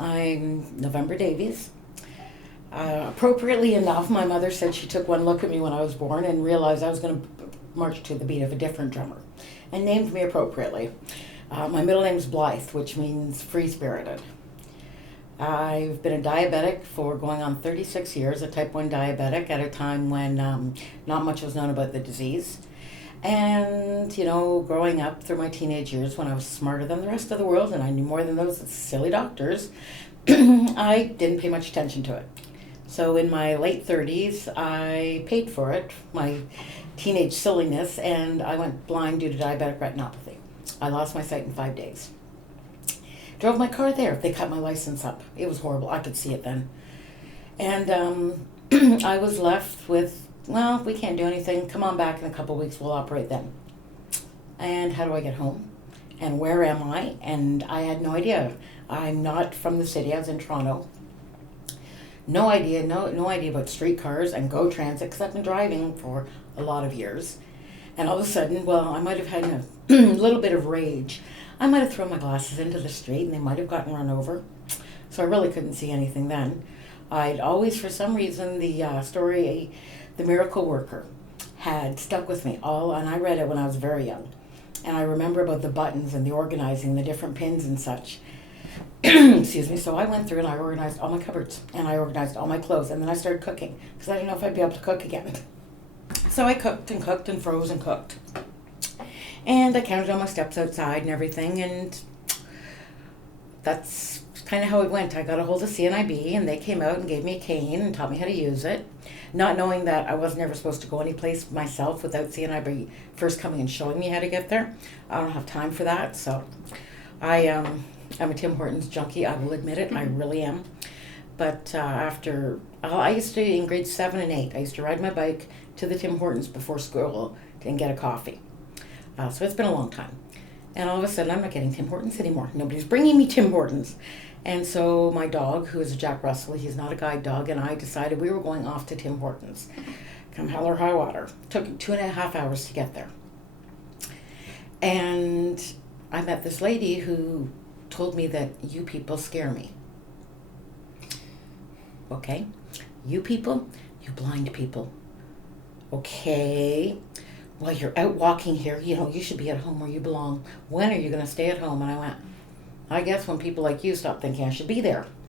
I'm November Davies. Appropriately enough, my mother said she took one look at me when I was born and realized I was going to march to the beat of a different drummer and named me appropriately. My middle name is Blythe, which means free-spirited. I've been a diabetic for going on 36 years, a type 1 diabetic at a time when not much was known about the disease. And, growing up through my teenage years when I was smarter than the rest of the world and I knew more than those silly doctors, I didn't pay much attention to it. So in my late 30s, I paid for it, my teenage silliness, and I went blind due to diabetic retinopathy. I lost my sight in 5 days. Drove my car there. They cut my license up. It was horrible. I could see it then. And I was left with, well, we can't do anything. Come on back in a couple of weeks. We'll operate then. And how do I get home? And where am I? And I had no idea. I'm not from the city. I was in Toronto. No idea about streetcars and GO Transit, because I've been driving for a lot of years. And all of a sudden, well, I might have had a little bit of rage. I might have thrown my glasses into the street and they might have gotten run over. So I really couldn't see anything then. I'd always, for some reason, the story, The Miracle Worker, had stuck with me and I read it when I was very young. And I remember about the buttons and the organizing, the different pins and such. Excuse me. So I went through and I organized all my cupboards and I organized all my clothes, and then I started cooking because I didn't know if I'd be able to cook again. So I cooked and froze and cooked. And I counted all my steps outside and everything, and that's kind of how it went. I got a hold of CNIB, and they came out and gave me a cane and taught me how to use it, not knowing that I was never supposed to go anyplace myself without CNIB first coming and showing me how to get there. I don't have time for that, so I'm a Tim Hortons junkie. I will admit it. I really am. But I used to, in grades 7 and 8, I used to ride my bike to the Tim Hortons before school and get a coffee. So it's been a long time. And all of a sudden, I'm not getting Tim Hortons anymore. Nobody's bringing me Tim Hortons. And so my dog, who is a Jack Russell, he's not a guide dog, and I decided we were going off to Tim Hortons. Come hell or high water. Took 2.5 hours to get there. And I met this lady who told me that you people scare me. Okay? You people? You blind people. Okay. Well, you're out walking here. You should be at home where you belong. When are you going to stay at home? And I went, I guess when people like you stop thinking I should be there.